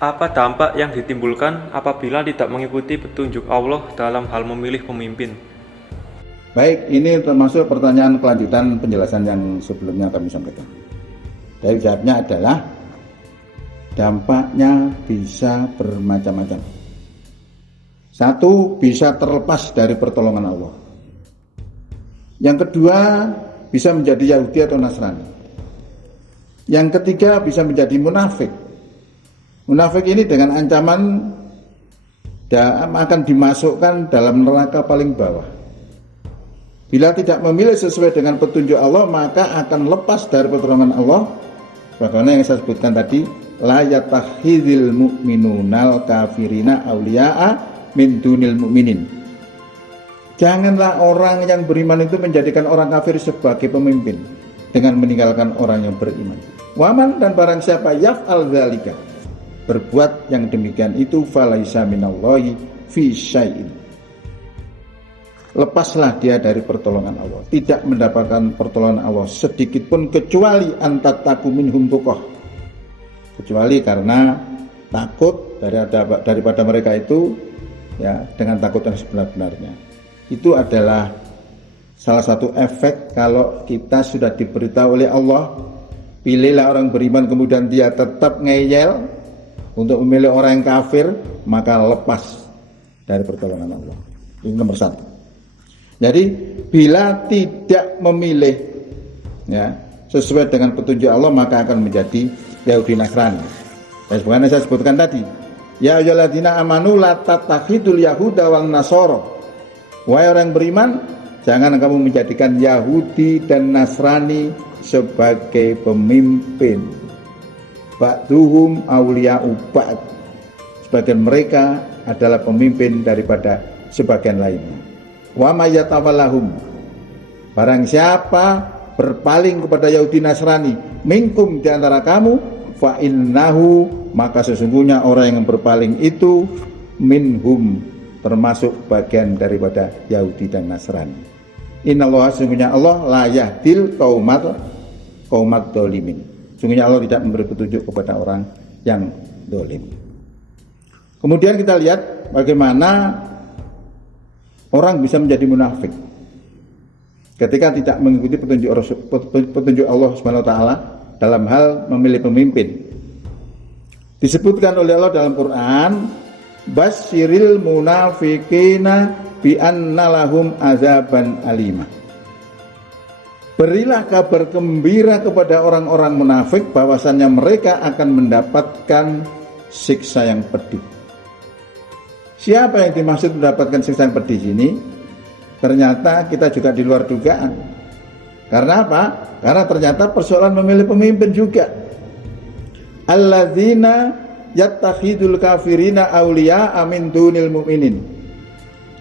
Apa dampak yang ditimbulkan apabila tidak mengikuti petunjuk Allah dalam hal memilih pemimpin? Baik, ini termasuk pertanyaan kelanjutan penjelasan yang sebelumnya kami sampaikan. Dari jawabnya adalah dampaknya bisa bermacam-macam. Satu, bisa terlepas dari pertolongan Allah. Yang kedua, bisa menjadi Yahudi atau Nasrani. Yang ketiga, bisa menjadi munafik. Munafik ini dengan ancaman akan dimasukkan dalam neraka paling bawah. Bila tidak memilih sesuai dengan petunjuk Allah, maka akan lepas dari pertolongan Allah. Bagaimana yang saya sebutkan tadi, la yatakhidhil mu'minunal kafirina awliya'a min dunil mu'minin. Janganlah orang yang beriman itu menjadikan orang kafir sebagai pemimpin dengan meninggalkan orang yang beriman. Waman, dan barang siapa yaf'al dzalika, berbuat yang demikian itu, falaisa minallahi fi syai'in, lepaslah dia dari pertolongan Allah, tidak mendapatkan pertolongan Allah sedikit pun, kecuali antataku minhum tuqah, kecuali karena takut daripada mereka itu, ya, dengan takut yang sebenar-benarnya. Itu adalah salah satu efek kalau kita sudah diberitahu oleh Allah, pilihlah orang beriman, kemudian dia tetap ngeyel untuk memilih orang yang kafir, maka lepas dari pertolongan Allah. Ini nomor satu. Jadi bila tidak memilih, ya, sesuai dengan petunjuk Allah, maka akan menjadi Yahudi Nasrani. Sebagaimana saya sebutkan tadi, ya ayyuhalladzina amanu la tattakhidul yahuda wal nasara. Wahai orang beriman, jangan kamu menjadikan Yahudi dan Nasrani sebagai pemimpin. Ba'duhum awliya'u ba'd. Sebagian mereka adalah pemimpin daripada sebagian lainnya. Wa may yatawallahum, barang siapa berpaling kepada Yahudi Nasrani, minkum, di antara kamu, fa innahu, maka sesungguhnya orang yang berpaling itu, minhum, termasuk bagian daripada Yahudi dan Nasrani. Innallaha, sesungguhnya Allah, la yahdil qaumat dzalimin, sesungguhnya Allah tidak memberi petunjuk kepada orang yang zalim. Kemudian kita lihat bagaimana orang bisa menjadi munafik ketika tidak mengikuti petunjuk Allah Subhanahu wa taala dalam hal memilih pemimpin. Disebutkan oleh Allah dalam Quran, basyiril munafiqina bi anna lahum azaban alima. Berilah kabar gembira kepada orang-orang munafik bahwasannya mereka akan mendapatkan siksa yang pedih. Siapa yang dimaksud mendapatkan siksa yang pedih ini? Ternyata kita juga di luar dugaan. Karena apa? Karena ternyata persoalan memilih pemimpin juga. Alladzina yattakhidul kafirina awliya'a min dunil mu'minin,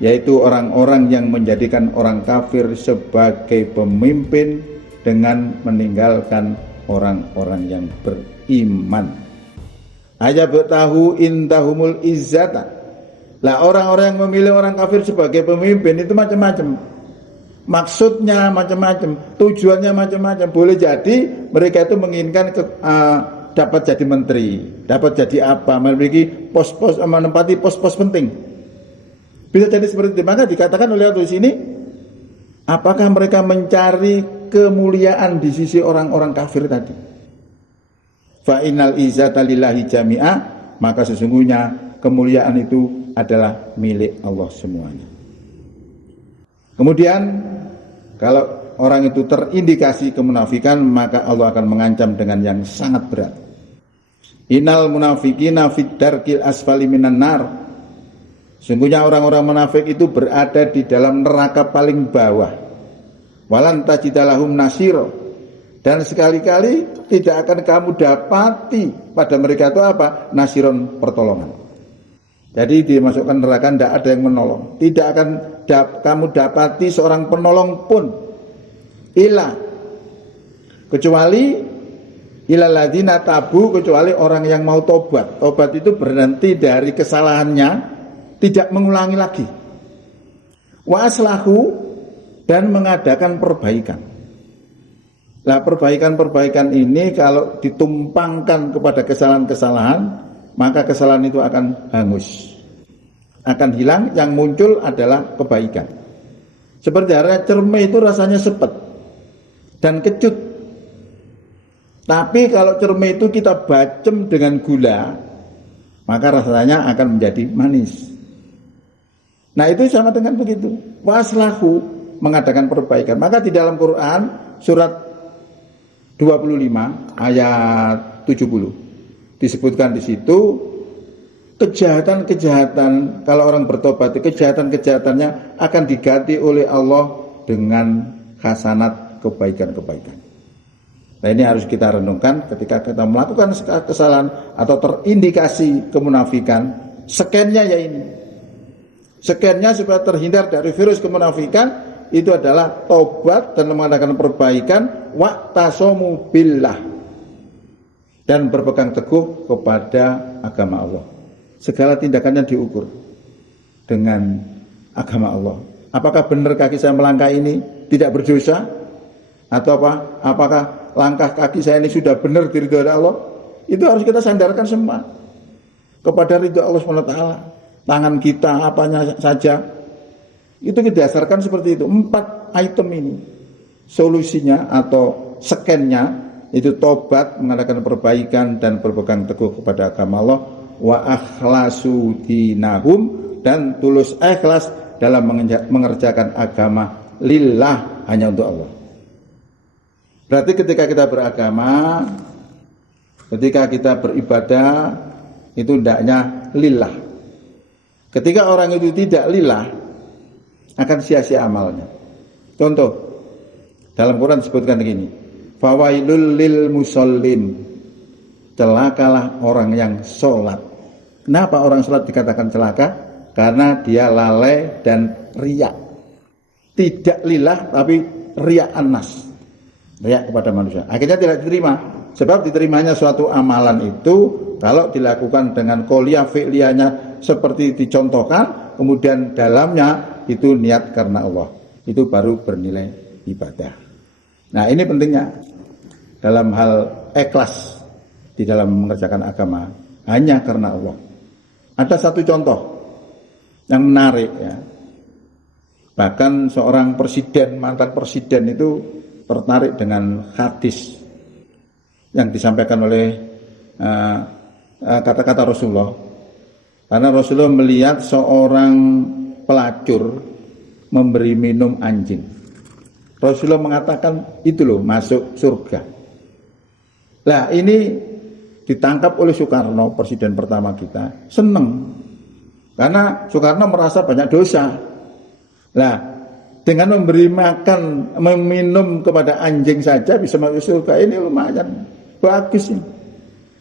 yaitu orang-orang yang menjadikan orang kafir sebagai pemimpin dengan meninggalkan orang-orang yang beriman. Ayabtahu indahumul izzata. Lah, orang-orang yang memilih orang kafir sebagai pemimpin itu macam-macam. Maksudnya macam-macam, tujuannya macam-macam. Boleh jadi mereka itu menginginkan dapat jadi menteri, dapat jadi apa, memiliki pos-pos, menempati pos-pos penting. Bisa jadi seperti itu. Maka dikatakan oleh Allah di sini, apakah mereka mencari kemuliaan di sisi orang-orang kafir tadi? Fa innal izzata lillahi jami'a, maka sesungguhnya kemuliaan itu adalah milik Allah semuanya. Kemudian kalau orang itu terindikasi kemunafikan, maka Allah akan mengancam dengan yang sangat berat. Innal munafiqina fid darkil asfali minan nar. Sungguhnya orang-orang munafik itu berada di dalam neraka paling bawah. Walan tajidalahum nasiro, dan sekali-kali tidak akan kamu dapati pada mereka itu apa? Nasiron, pertolongan. Jadi dimasukkan neraka, tidak ada yang menolong. Tidak akan kamu dapati seorang penolong pun. Ila, kecuali ilalladzina tabu, kecuali orang yang mau tobat. Tobat itu berhenti dari kesalahannya, tidak mengulangi lagi. Wa aslahu, dan mengadakan perbaikan. Nah, perbaikan-perbaikan ini kalau ditumpangkan kepada kesalahan-kesalahan, maka kesalahan itu akan hangus, akan hilang, yang muncul adalah kebaikan. Seperti halnya cermai itu rasanya sepet dan kecut. Tapi kalau cermai itu kita bacem dengan gula, maka rasanya akan menjadi manis. Nah itu sama dengan begitu. Waslahu, mengadakan perbaikan. Maka di dalam Quran surat 25 ayat 70 disebutkan di situ kejahatan-kejahatan, kalau orang bertobat, kejahatan-kejahatannya akan diganti oleh Allah dengan hasanat, kebaikan-kebaikan. Nah ini harus kita renungkan ketika kita melakukan kesalahan atau terindikasi kemunafikan. Skennya ya ini. Skennya supaya terhindar dari virus kemunafikan itu adalah tobat dan mengadakan perbaikan, wa'tasomu billah, dan berpegang teguh kepada agama Allah. Segala tindakannya diukur dengan agama Allah. Apakah benar kaki saya melangkah ini tidak berdosa? Atau apa? Apakah langkah kaki saya ini sudah benar diridhoi Allah? Itu harus kita sandarkan semua kepada ridho Allah SWT. Tangan kita, apanya saja, itu didasarkan seperti itu. 4 item ini solusinya atau skennya itu tobat, mengadakan perbaikan, dan berpegang teguh kepada agama Allah. Wa akhlasu dinahum, dan tulus ikhlas dalam mengerjakan agama lillah, hanya untuk Allah. Berarti ketika kita beragama, ketika kita beribadah, itu hendaknya lillah. Ketika orang itu tidak lillah, akan sia-sia amalnya. Contoh, dalam Quran disebutkan begini, fawailul lil musallin, celakalah orang yang sholat. Kenapa orang sholat dikatakan celaka? Karena dia lalai dan riak. Tidak lillah, tapi riak anas, riak kepada manusia. Akhirnya tidak diterima. Sebab diterimanya suatu amalan itu kalau dilakukan dengan qoliyah fi'liyahnya seperti dicontohkan, kemudian dalamnya itu niat karena Allah, itu baru bernilai ibadah. Nah ini pentingnya dalam hal ikhlas di dalam mengerjakan agama, hanya karena Allah. Ada satu contoh yang menarik ya. Bahkan seorang presiden, mantan presiden itu tertarik dengan hadis yang disampaikan oleh kata-kata Rasulullah. Karena Rasulullah melihat seorang pelacur memberi minum anjing. Rasulullah mengatakan itu loh masuk surga. Nah ini ditangkap oleh Soekarno, presiden pertama kita, seneng. Karena Soekarno merasa banyak dosa. Nah dengan memberi makan, meminum kepada anjing saja bisa masuk surga, ini lumayan bagus ini.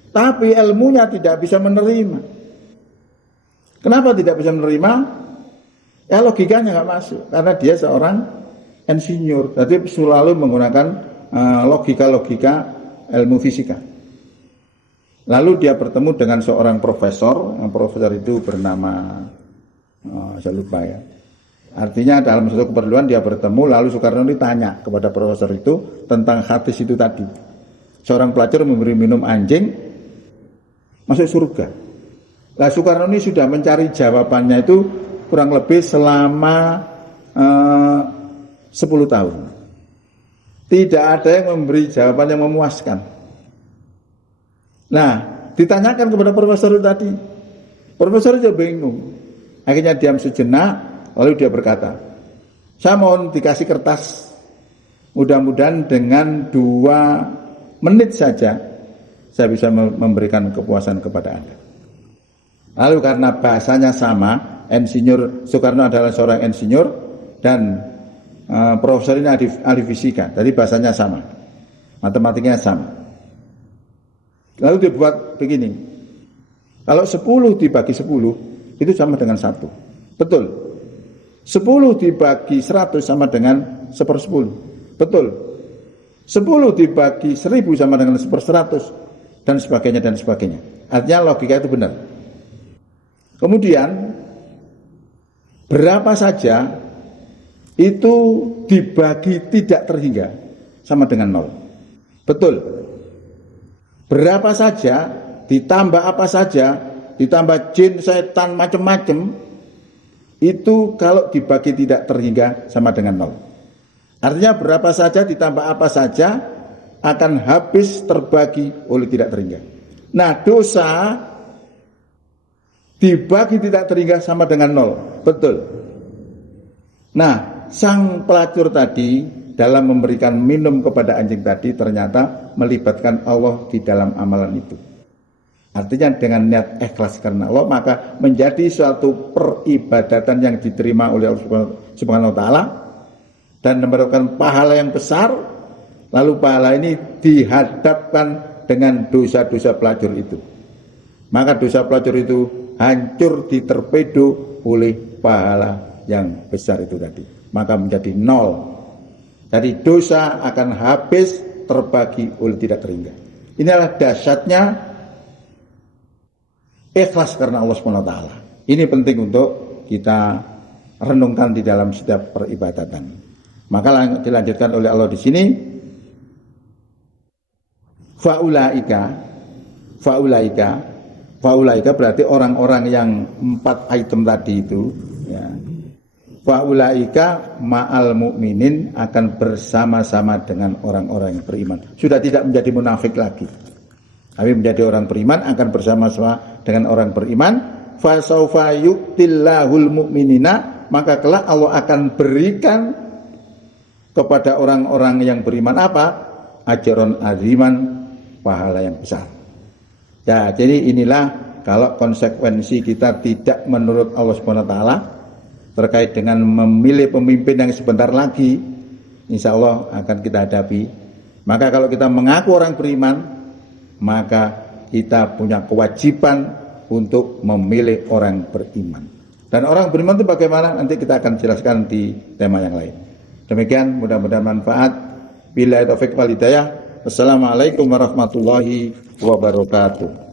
Tapi ilmunya tidak bisa menerima. Kenapa tidak bisa menerima? Ya logikanya nggak masuk, karena dia seorang insinyur, jadi selalu menggunakan logika-logika ilmu fisika. Lalu dia bertemu dengan seorang profesor, yang profesor itu bernama saya lupa ya. Artinya dalam suatu keperluan dia bertemu, lalu Soekarno ditanya kepada profesor itu tentang hadis itu tadi. Seorang pelacur memberi minum anjing masuk surga. Nah Soekarno ini sudah mencari jawabannya itu kurang lebih selama 10 tahun. Tidak ada yang memberi jawaban yang memuaskan. Nah, ditanyakan kepada profesor itu tadi. Profesor itu bingung. Akhirnya diam sejenak, lalu dia berkata, saya mohon dikasih kertas. Mudah-mudahan dengan 2 menit saja saya bisa memberikan kepuasan kepada Anda. Lalu karena bahasanya sama, insinyur Soekarno adalah seorang insinyur dan profesor ini ahli fisika, jadi bahasanya sama, matematikanya sama. Lalu dibuat begini, kalau 10 dibagi 10 itu sama dengan 1, betul. 10 dibagi 100 sama dengan 1/10, betul. 10 dibagi 1000 sama dengan 1/100, dan sebagainya dan sebagainya. Artinya logika itu benar. Kemudian berapa saja itu dibagi tidak terhingga sama dengan 0. Betul. Berapa saja ditambah apa saja, ditambah jin, setan, macam-macam, itu kalau dibagi tidak terhingga sama dengan nol. Artinya berapa saja ditambah apa saja akan habis terbagi oleh tidak terhingga. Nah, dosa dibagi tidak terhingga sama dengan nol. Betul. Nah, sang pelacur tadi dalam memberikan minum kepada anjing tadi ternyata melibatkan Allah di dalam amalan itu. Artinya dengan niat ikhlas karena Allah, maka menjadi suatu peribadatan yang diterima oleh Allah Subhanahu wa taala dan memberikan pahala yang besar. Lalu pahala ini dihadapkan dengan dosa-dosa pelacur itu. Maka dosa pelacur itu hancur diterpedo oleh pahala yang besar itu tadi. Maka menjadi nol. Jadi dosa akan habis terbagi oleh tidak terhingga. Inilah dahsyatnya ikhlas karena Allah SWT. Ini penting untuk kita renungkan di dalam setiap peribadatan. Maka dilanjutkan oleh Allah di sini, faulaika berarti orang-orang yang 4 item tadi itu, ya. Faulaika ma'al mu'minin, akan bersama-sama dengan orang-orang yang beriman. Sudah tidak menjadi munafik lagi. Tapi menjadi orang beriman, akan bersama-sama dengan orang beriman. Fasaufa yu'tillahul mu'minina, maka kelak Allah akan berikan kepada orang-orang yang beriman apa? Ajron aziman, pahala yang besar. Ya, jadi inilah kalau konsekuensi kita tidak menurut Allah SWT terkait dengan memilih pemimpin yang sebentar lagi, insya Allah akan kita hadapi. Maka kalau kita mengaku orang beriman, maka kita punya kewajiban untuk memilih orang beriman. Dan orang beriman itu bagaimana? Nanti kita akan jelaskan di tema yang lain. Demikian, mudah-mudahan manfaat. Billahi taufiq wal hidayah. Wassalamualaikum warahmatullahi wabarakatuh.